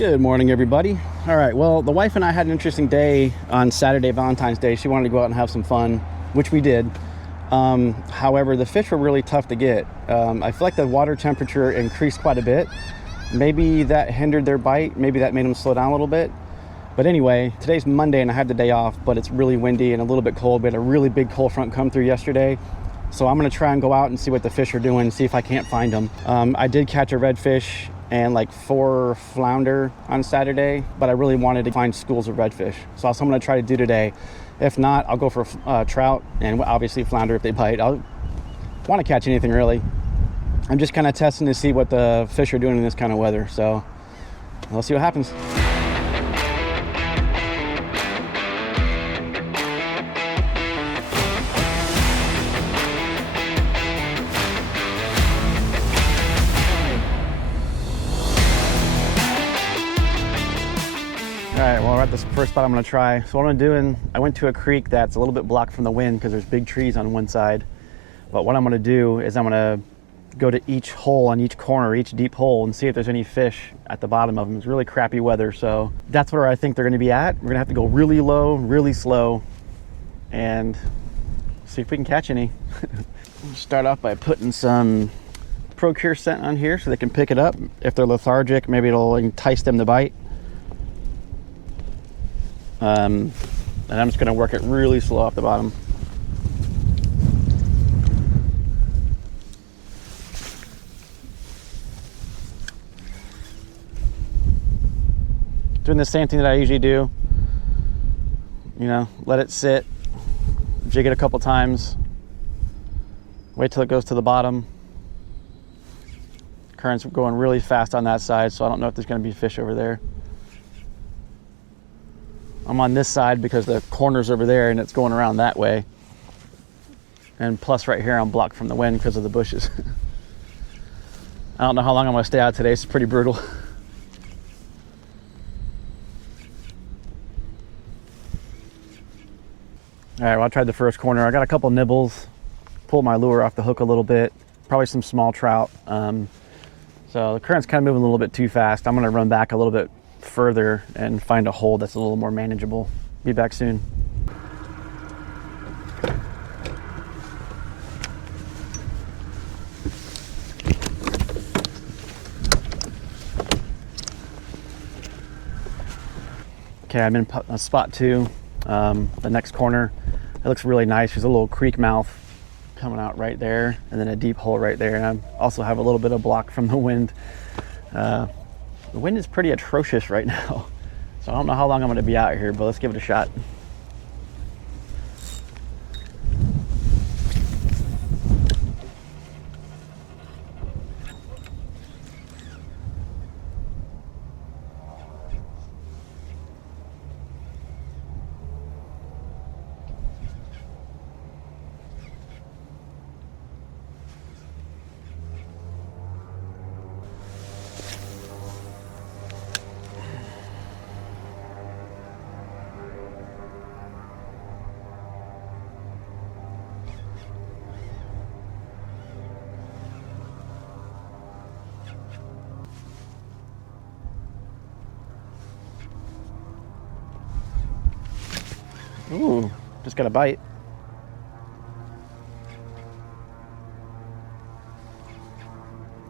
Good morning, everybody. All right, well, the wife and I had an interesting day on Saturday, Valentine's Day. She wanted to go out and have some fun, which we did. However, the fish were really tough to get. I feel like the water temperature increased quite a bit. Maybe that hindered their bite. Maybe that made them slow down a little bit. But anyway, today's Monday and I had the day off, but it's really windy and a little bit cold. We had a really big cold front come through yesterday. So I'm gonna try and go out and see what the fish are doing, see if I can't find them. I did catch a redfish and like 4 flounder on Saturday, but I really wanted to find schools of redfish. So that's what I'm gonna try to do today. If not, I'll go for trout and obviously flounder if they bite. I'll want to catch anything really. I'm just kind of testing to see what the fish are doing in this kind of weather. So we'll see what happens. All right, well, we're at this first spot I'm gonna try. So what I'm doing, I went to a creek that's a little bit blocked from the wind because there's big trees on one side. But what I'm gonna do is I'm gonna go to each hole on each corner, each deep hole, and see if there's any fish at the bottom of them. It's really crappy weather, so that's where I think they're gonna be at. We're gonna have to go really low, really slow, and see if we can catch any. Start off by putting some Procure scent on here so they can pick it up. If they're lethargic, maybe it'll entice them to bite. And I'm just gonna work it really slow off the bottom. Doing the same thing that I usually do. You know, let it sit, jig it a couple times, wait till it goes to the bottom. Current's going really fast on that side, so I don't know if there's gonna be fish over there. I'm on this side because the corner's over there and it's going around that way. And plus right here, I'm blocked from the wind because of the bushes. I don't know how long I'm gonna stay out today. It's pretty brutal. All right, well, I tried the first corner. I got a couple nibbles, pulled my lure off the hook a little bit, probably some small trout. So the current's kind of moving a little bit too fast. I'm gonna run back a little bit further and find a hole that's a little more manageable. Be back soon. Okay, I'm in spot 2, the next corner. It looks really nice. There's a little creek mouth coming out right there and then a deep hole right there. And I also have a little bit of block from the wind. The wind is pretty atrocious right now, so I don't know how long I'm going to be out here, but let's give it a shot. Ooh, just got a bite.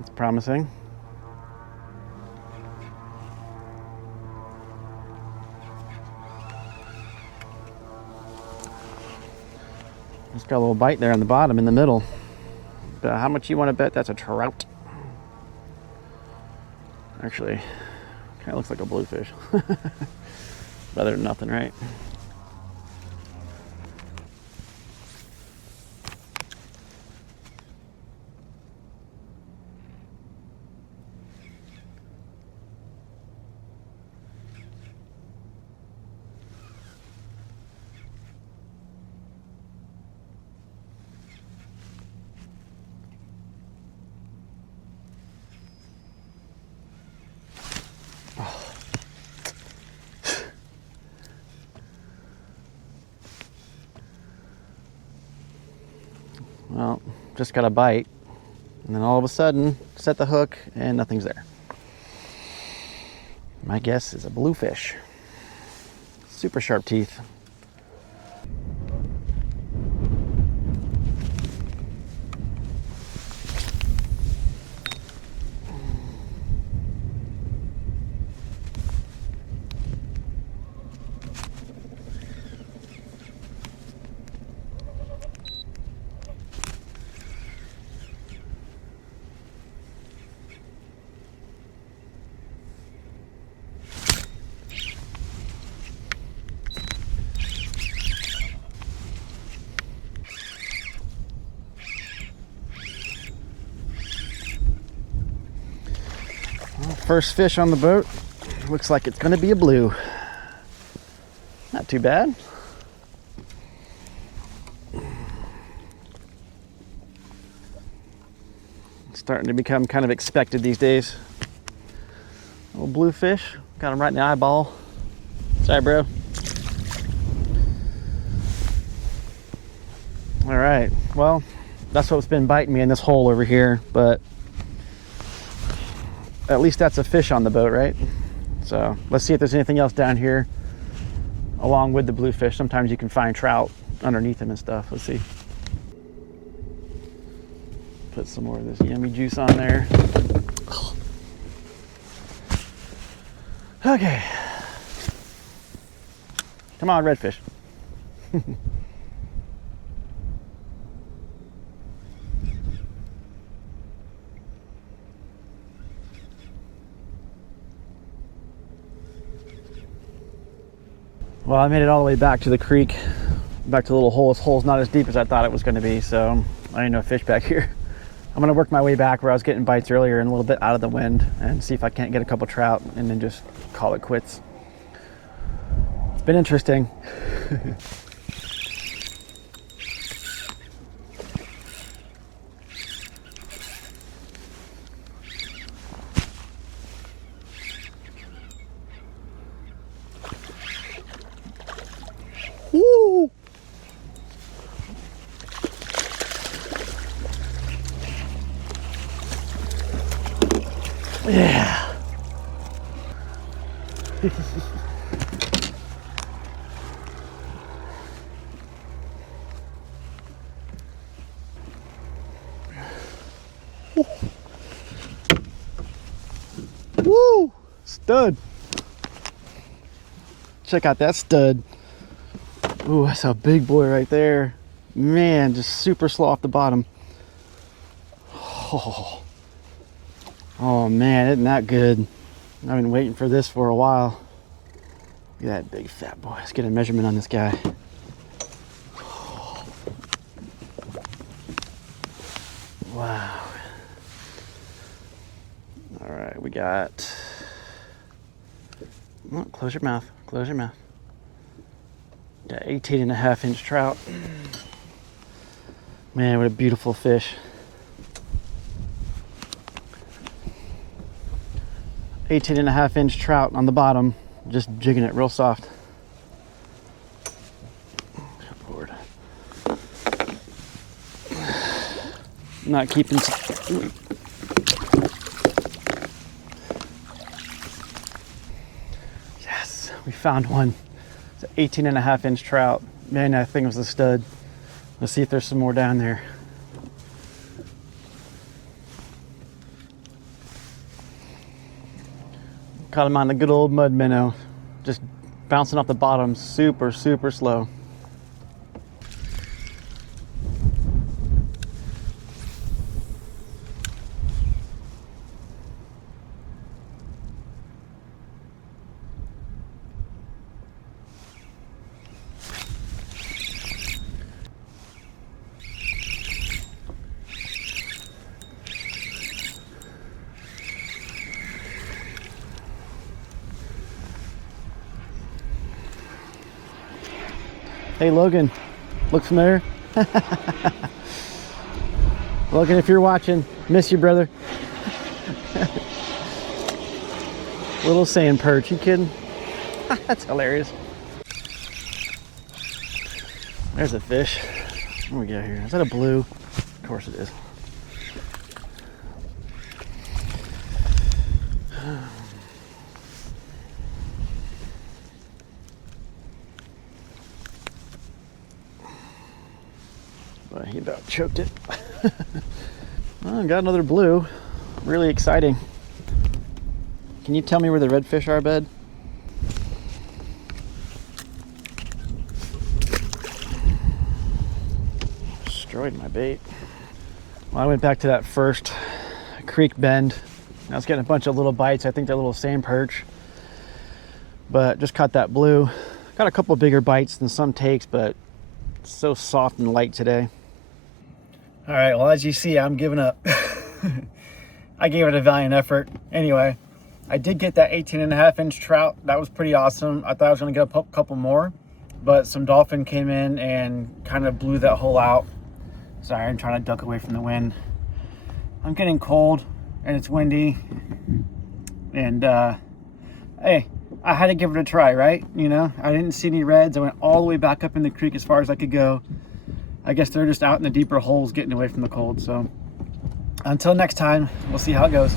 It's promising. Just got a little bite there on the bottom in the middle. How much you want to bet that's a trout? Actually, kind of looks like a bluefish. Better than nothing, right? Well, just got a bite, and then all of a sudden, set the hook, and nothing's there. My guess is a bluefish. Super sharp teeth. First fish on the boat. Looks like it's gonna be a blue. Not too bad. It's starting to become kind of expected these days. Little bluefish. Got him right in the eyeball. Sorry, bro. All right, well, that's what's been biting me in this hole over here, but at least that's a fish on the boat, right? So let's see if there's anything else down here along with the bluefish. Sometimes you can find trout underneath them and stuff. Let's see. Put some more of this yummy juice on there. Okay. Come on, redfish. Well, I made it all the way back to the creek, back to the little hole. This hole's not as deep as I thought it was going to be, so I ain't no fish back here. I'm going to work my way back where I was getting bites earlier and a little bit out of the wind and see if I can't get a couple trout and then just call it quits. It's been interesting. Woo! Yeah. Woo! Stud. Check out that stud. Ooh, that's a big boy right there. Man, just super slow off the bottom. Oh man, isn't that good? I've been waiting for this for a while. Look at that big fat boy. Let's get a measurement on this guy. Wow. All right, we got... Oh, close your mouth, close your mouth. Got 18.5-inch trout. Man, what a beautiful fish. 18.5-inch trout on the bottom, just jigging it real soft. Lord. Not keeping. Yes, we found one. It's an 18.5-inch trout. Man, that thing was a stud. Let's see if there's some more down there. Caught him on the good old mud minnow. Just bouncing off the bottom super, super slow. Hey Logan, look familiar? Logan, if you're watching, miss you, brother. Little sand perch, you kidding? That's hilarious. There's a fish. What do we got here? Is that a blue? Of course it is. Well, he about choked it. Well, got another blue. Really exciting. Can you tell me where the redfish are, bud? Destroyed my bait. Well, I went back to that first creek bend. I was getting a bunch of little bites. I think they're little sand perch. But just caught that blue. Got a couple bigger bites than some takes, but it's so soft and light today. All right, well, as you see, I'm giving up. I gave it a valiant effort. Anyway, I did get that 18.5-inch trout. That was pretty awesome. I thought I was gonna get a couple more, but some dolphin came in and kind of blew that hole out. Sorry, I'm trying to duck away from the wind. I'm getting cold and it's windy. And hey, I had to give it a try, right? You know, I didn't see any reds. I went all the way back up in the creek as far as I could go. I guess they're just out in the deeper holes getting away from the cold. So until next time, we'll see how it goes.